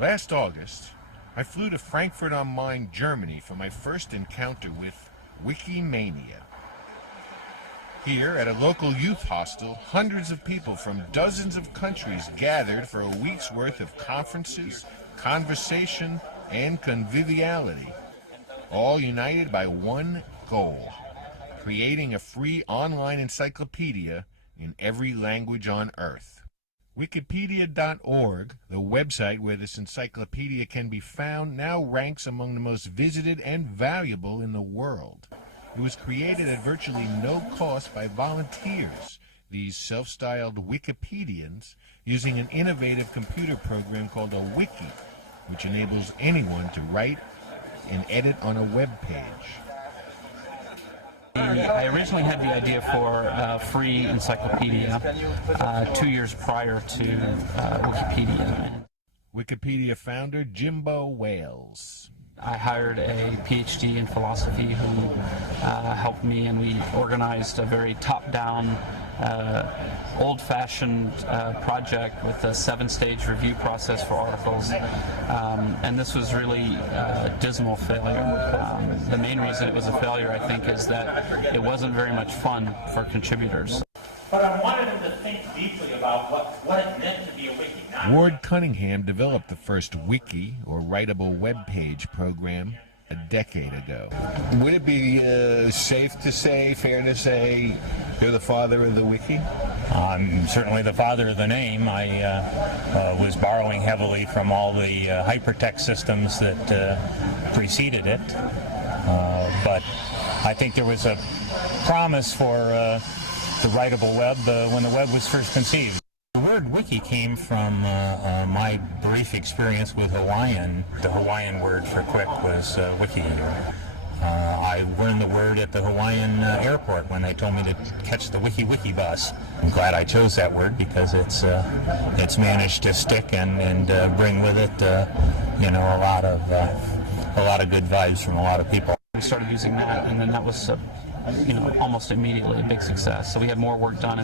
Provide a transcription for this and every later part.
Last August, I flew to Frankfurt am Main, Germany for my first encounter with Wikimania. Here, at a local youth hostel, hundreds of people from dozens of countries gathered for a week's worth of conferences, conversation, and conviviality, all united by one goal: creating a free online encyclopedia in every language on Earth. Wikipedia.org, the website where this encyclopedia can be found, now ranks among the most visited and valuable in the world. It was created at virtually no cost by volunteers, these self-styled Wikipedians, using an innovative computer program called a wiki, which enables anyone to write and edit on a web page. I originally had the idea for a free encyclopedia 2 years prior to Wikipedia. Wikipedia founder Jimbo Wales. I hired a PhD in philosophy who helped me, and we organized a very top-down, old-fashioned project with a 7-stage review process for articles, and this was really a dismal failure. The main reason it was a failure, I think, is that it wasn't very much fun for contributors. But I wanted them to think deeply about what it meant to be a wiki. Ward Cunningham developed the first wiki, or writable web page program, a decade ago. Would it be safe to say, fair to say, you're the father of the wiki? I'm certainly the father of the name. I was borrowing heavily from all the hypertext systems that preceded it, but I think there was a promise for the writable web when the web was first conceived. The word wiki came from my brief experience with Hawaiian. The Hawaiian word for quick was wiki. I learned the word at the Hawaiian airport when they told me to catch the wiki bus. I'm glad I chose that word because it's managed to stick and bring with it a lot of good vibes from a lot of people. We started using that, and then that was almost immediately a big success. So we had more work done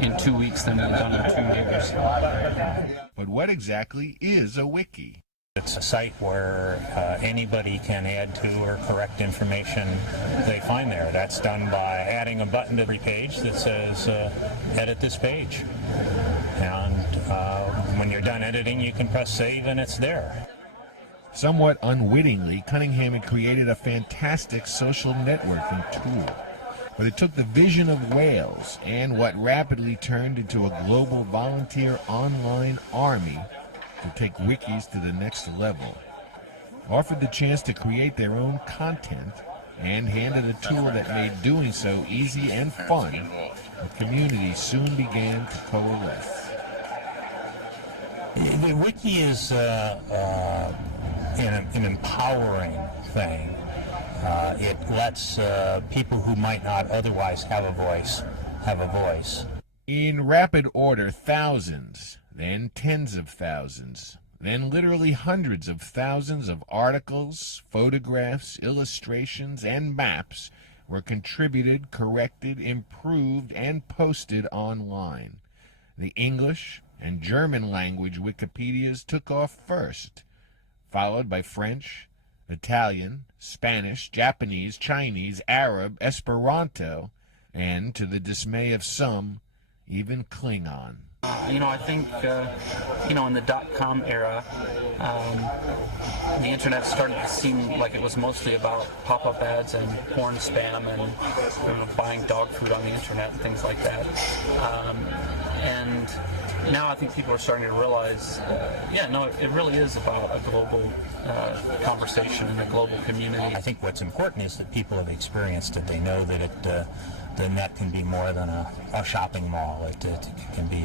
in 2 weeks than we had done in 2 years. But what exactly is a wiki? It's a site where anybody can add to or correct information they find there. That's done by adding a button to every page that says, edit this page. And when you're done editing, you can press save and it's there. Somewhat unwittingly, Cunningham had created a fantastic social networking tool, but it took the vision of Wales and what rapidly turned into a global volunteer online army to take wikis to the next level. Offered the chance to create their own content, and handed a tool that made doing so easy and fun, the community soon began to coalesce. The wiki is an empowering thing. It lets people who might not otherwise have a voice. In rapid order, thousands, then tens of thousands, then literally hundreds of thousands of articles, photographs, illustrations, and maps were contributed, corrected, improved, and posted online. The English and German language Wikipedias took off first, followed by French, Italian, Spanish, Japanese, Chinese, Arab, Esperanto, and, to the dismay of some, even Klingon. I think, in the dot-com era, the internet started to seem like it was mostly about pop-up ads and porn spam and buying dog food on the internet and things like that. And now I think people are starting to realize, it really is about a global conversation and a global community. I think what's important is that people have experienced it. They know that the net can be more than a shopping mall. It can be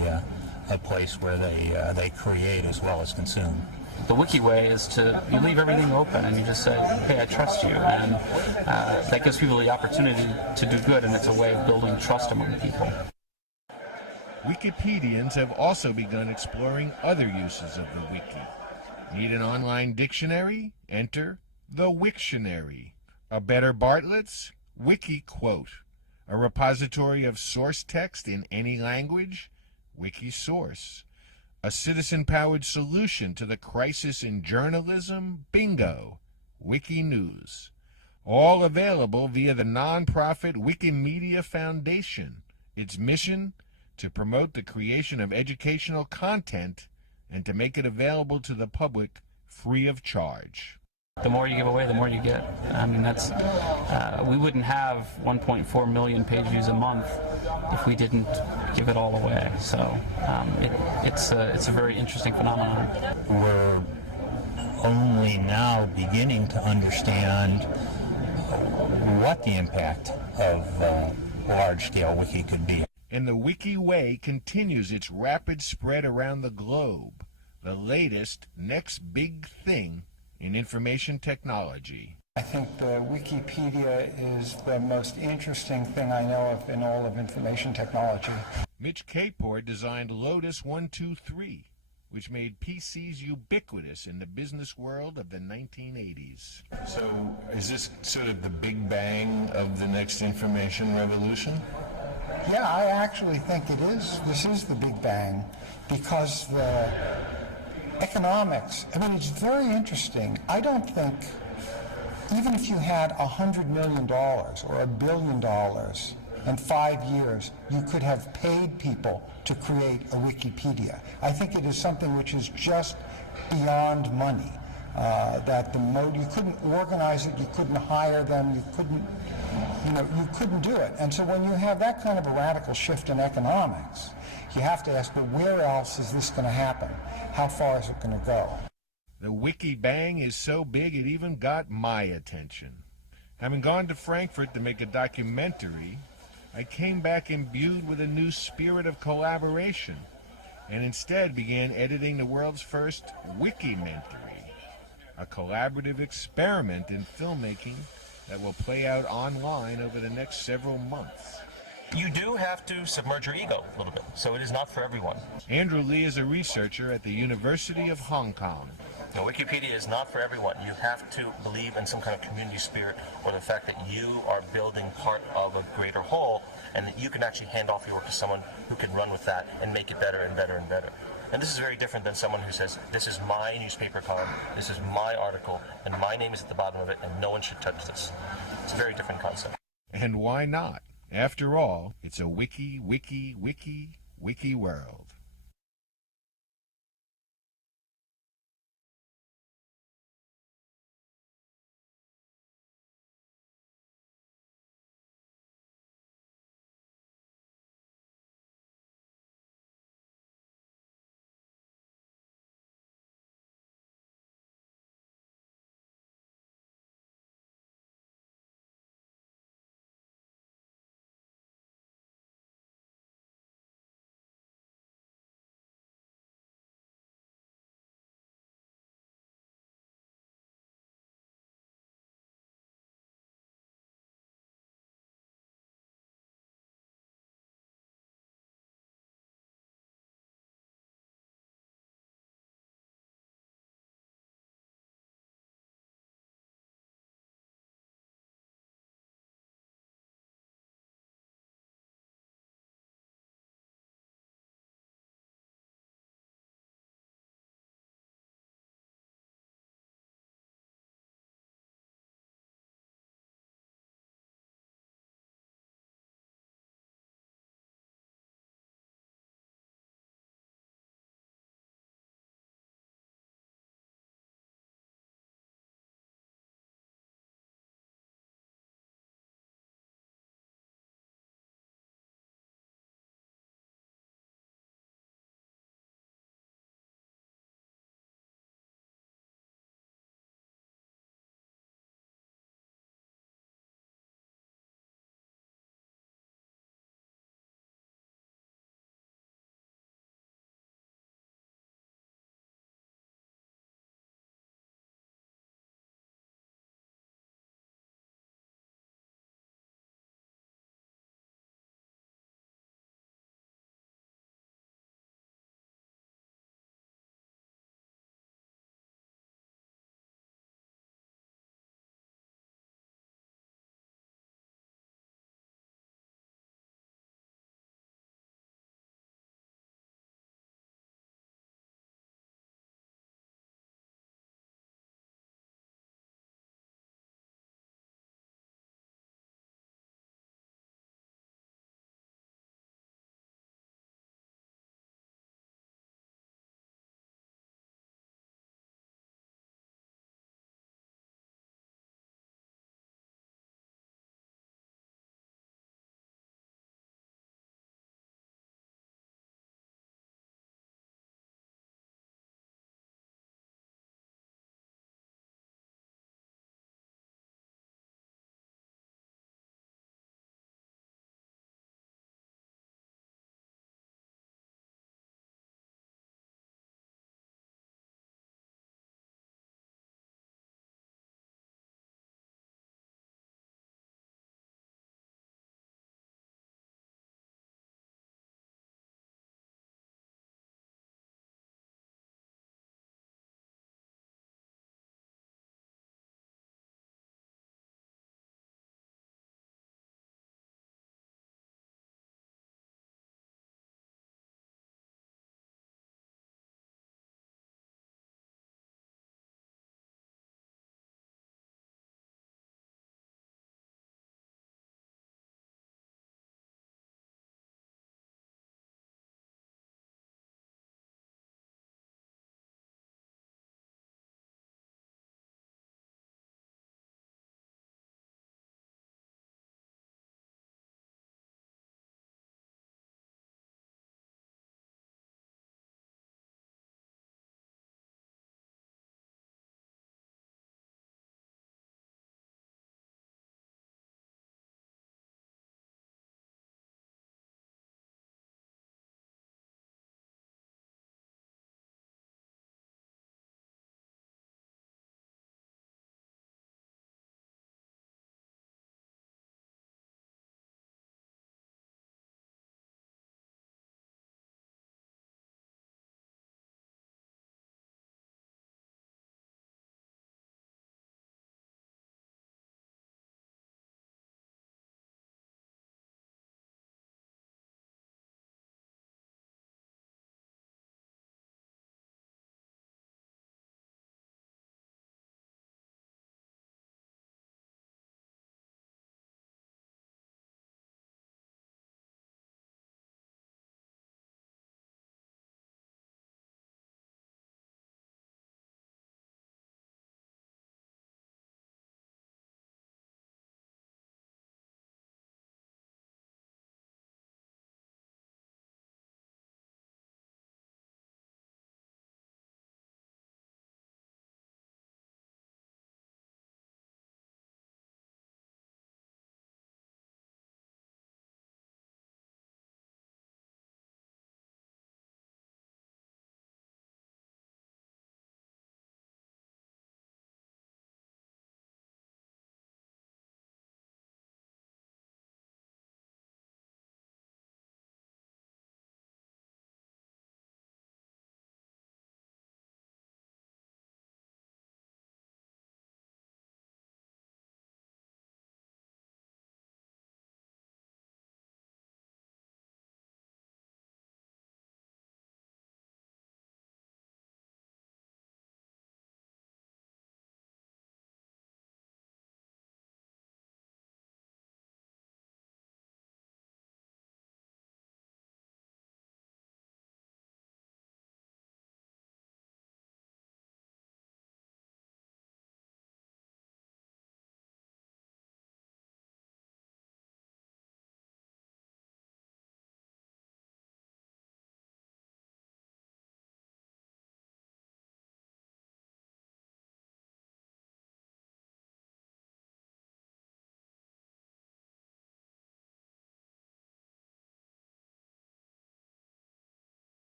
a place where they create as well as consume. The wiki way is you leave everything open and you just say, hey, I trust you, and that gives people the opportunity to do good, and it's a way of building trust among people. Wikipedians have also begun exploring other uses of the wiki. Need an online dictionary? Enter the Wiktionary. A better Bartlett's? WikiQuote. A repository of source text in any language? Wikisource. A citizen-powered solution to the crisis in journalism? Bingo! Wiki News. All available via the nonprofit Wikimedia Foundation. Its mission? To promote the creation of educational content and to make it available to the public free of charge. The more you give away, the more you get. I mean, that's we wouldn't have 1.4 million page views a month if we didn't give it all away. So it's a very interesting phenomenon. We're only now beginning to understand what the impact of large-scale wiki could be. And the Wiki Way continues its rapid spread around the globe. The latest, next big thing in information technology. I think the Wikipedia is the most interesting thing I know of in all of information technology. Mitch Kapor designed Lotus 123, which made PCs ubiquitous in the business world of the 1980s. So is this sort of the big bang of the next information revolution? Yeah, I actually think it is. This is the Big Bang because the economics, I mean, it's very interesting. I don't think, even if you had $100 million or $1 billion in 5 years, you could have paid people to create a Wikipedia. I think it is something which is just beyond money. That you couldn't organize it, you couldn't hire them, you couldn't do it. And so when you have that kind of a radical shift in economics, you have to ask, well, where else is this going to happen? How far is it going to go? The Wiki Bang is so big it even got my attention. Having gone to Frankfurt to make a documentary, I came back imbued with a new spirit of collaboration and instead began editing the world's first Wikimentary, a collaborative experiment in filmmaking that will play out online over the next several months. You do have to submerge your ego a little bit, so it is not for everyone. Andrew Lee is a researcher at the University of Hong Kong. You know, Wikipedia is not for everyone. You have to believe in some kind of community spirit, or the fact that you are building part of a greater whole, and that you can actually hand off your work to someone who can run with that and make it better and better and better. And this is very different than someone who says, this is my newspaper column, this is my article, and my name is at the bottom of it, and no one should touch this. It's a very different concept. And why not? After all, it's a wiki world.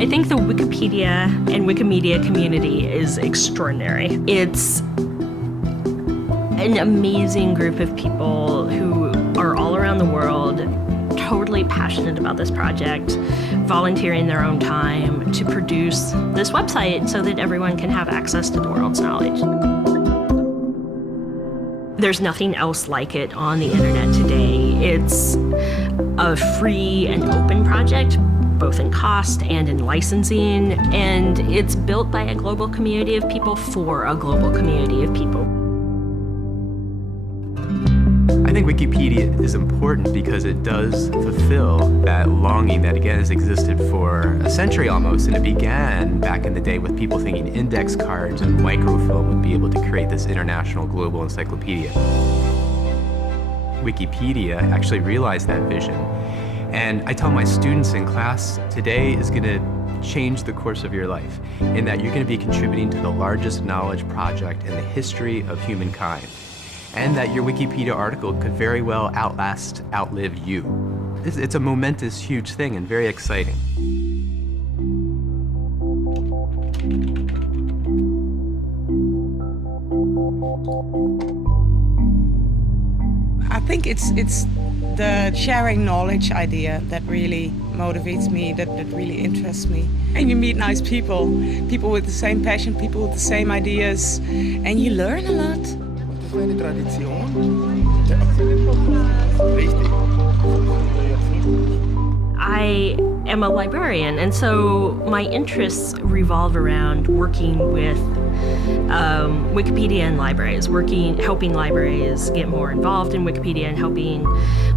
I think the Wikipedia and Wikimedia community is extraordinary. It's an amazing group of people who are all around the world, totally passionate about this project, volunteering their own time to produce this website so that everyone can have access to the world's knowledge. There's nothing else like it on the internet today. It's a free and open project, both in cost and in licensing, and it's built by a global community of people for a global community of people. I think Wikipedia is important because it does fulfill that longing that, again, has existed for a century almost, and it began back in the day with people thinking index cards and microfilm would be able to create this international global encyclopedia. Wikipedia actually realized that vision, and I tell my students in class, today is going to change the course of your life, in that you're going to be contributing to the largest knowledge project in the history of humankind, and that your Wikipedia article could very well outlive you. It's a momentous, huge thing and very exciting. I think it's the sharing knowledge idea that really motivates me, that really interests me. And you meet nice people with the same passion, people with the same ideas, and you learn a lot. I am a librarian, and so my interests revolve around working with Wikipedia and libraries, helping libraries get more involved in Wikipedia and helping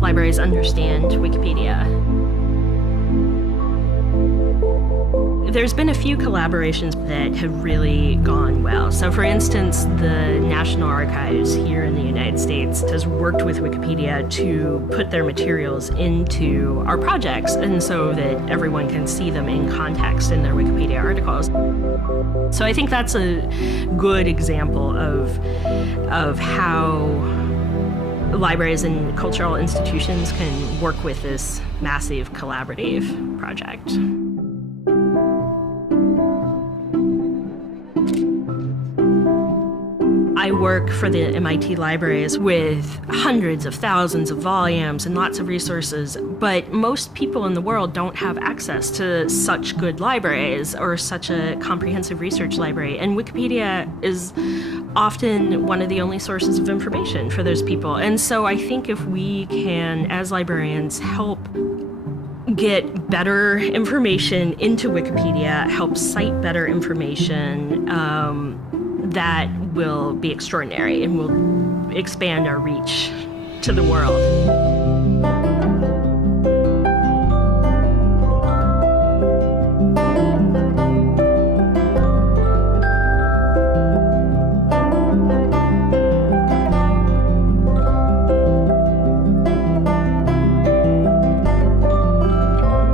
libraries understand Wikipedia. There's been a few collaborations that have really gone well. So for instance, the National Archives here in the United States has worked with Wikipedia to put their materials into our projects, and so that everyone can see them in context in their Wikipedia articles. So I think that's a good example of how libraries and cultural institutions can work with this massive collaborative project. I work for the MIT libraries with hundreds of thousands of volumes and lots of resources, but most people in the world don't have access to such good libraries or such a comprehensive research library, and Wikipedia is often one of the only sources of information for those people. And so I think if we can, as librarians, help get better information into Wikipedia, help cite better information, that will be extraordinary and will expand our reach to the world.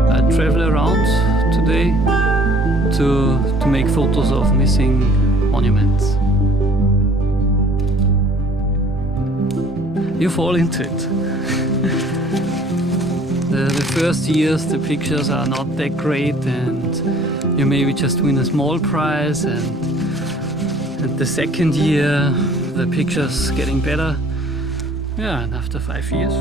I travel around today to make photos of missing monuments. You fall into it. The first years the pictures are not that great, and you maybe just win a small prize, and the second year the pictures getting better. Yeah, and after 5 years.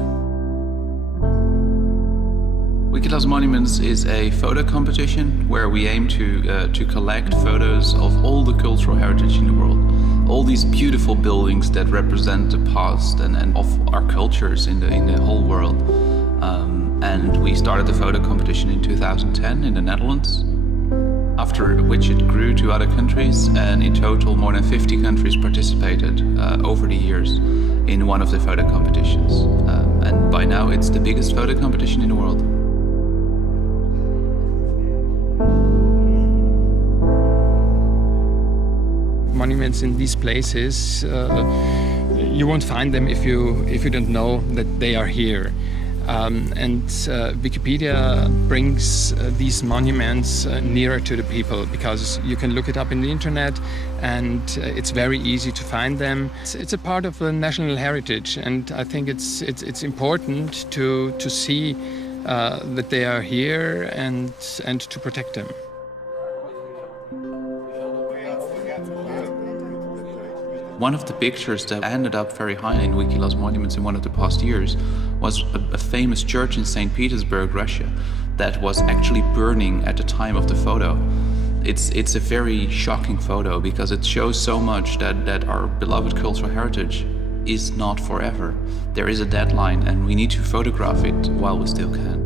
Wiki Loves Monuments is a photo competition where we aim to collect photos of all the cultural heritage in the world. All these beautiful buildings that represent the past and of our cultures in the whole world. And we started the photo competition in 2010 in the Netherlands, after which it grew to other countries, and in total more than 50 countries participated over the years in one of the photo competitions. And by now it's the biggest photo competition in the world. Monuments in these places, you won't find them if you don't know that they are here. And Wikipedia brings these monuments nearer to the people, because you can look it up in the internet and it's very easy to find them. It's a part of the national heritage, and I think it's important to see that they are here and to protect them. One of the pictures that ended up very high in Wiki Loves Monuments in one of the past years was a famous church in St. Petersburg, Russia, that was actually burning at the time of the photo. It's a very shocking photo because it shows so much that our beloved cultural heritage is not forever. There is a deadline and we need to photograph it while we still can.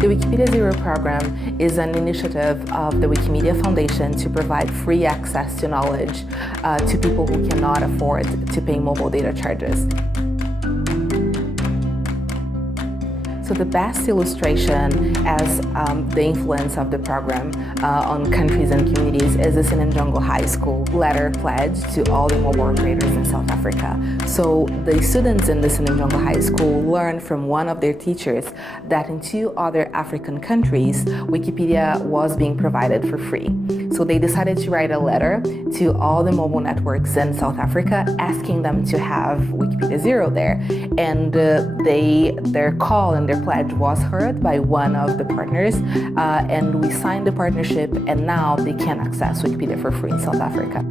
The Wikipedia Zero program is an initiative of the Wikimedia Foundation to provide free access to knowledge to people who cannot afford to pay mobile data charges. So the best illustration as the influence of the program on countries and communities is the Sinanjongo High School letter pledge to all the mobile operators in South Africa. So the students in the Sinanjongo High School learned from one of their teachers that in 2 other African countries, Wikipedia was being provided for free. So they decided to write a letter to all the mobile networks in South Africa asking them to have Wikipedia Zero there. And their call and their pledge was heard by one of the partners, and we signed the partnership, and now they can access Wikipedia for free in South Africa.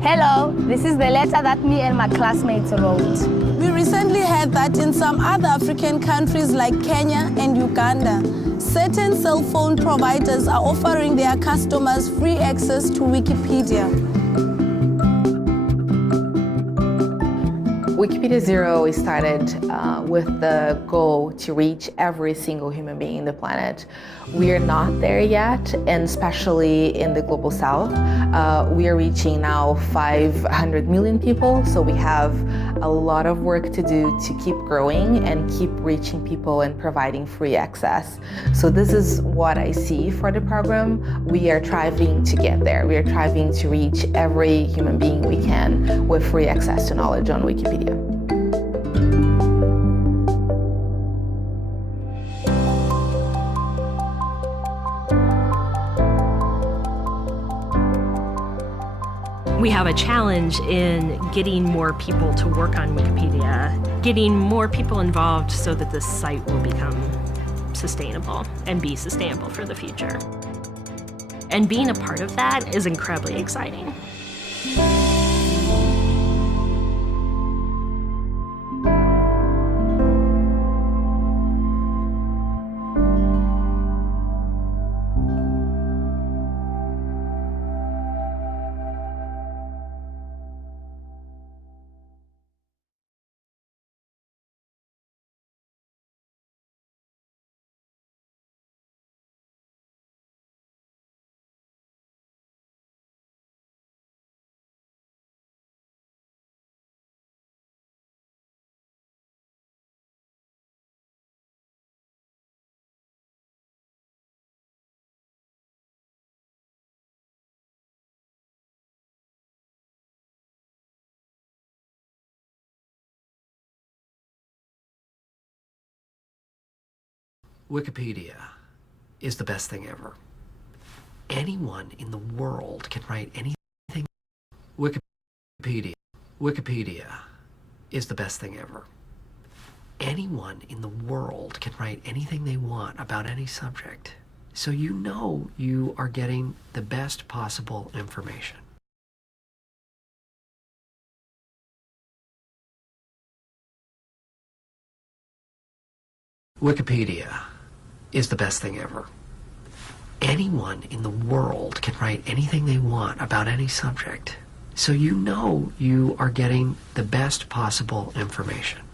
Hello, this is the letter that me and my classmates wrote. We recently heard that in some other African countries like Kenya and Uganda, certain cell phone providers are offering their customers free access to Wikipedia. Wikipedia Zero started with the goal to reach every single human being on the planet. We are not there yet, and especially in the global south. We are reaching now 500 million people, so we have a lot of work to do to keep growing and keep reaching people and providing free access. So this is what I see for the program. We are striving to get there. We are striving to reach every human being we can with free access to knowledge on Wikipedia. We have a challenge in getting more people to work on Wikipedia, getting more people involved so that this site will become sustainable and be sustainable for the future. And being a part of that is incredibly exciting. Wikipedia is the best thing ever. Anyone in the world can write anything. Wikipedia is the best thing ever. Anyone in the world can write anything they want about any subject. So you know you are getting the best possible information. Wikipedia is the best thing ever. Anyone in the world can write anything they want about any subject. So you know you are getting the best possible information.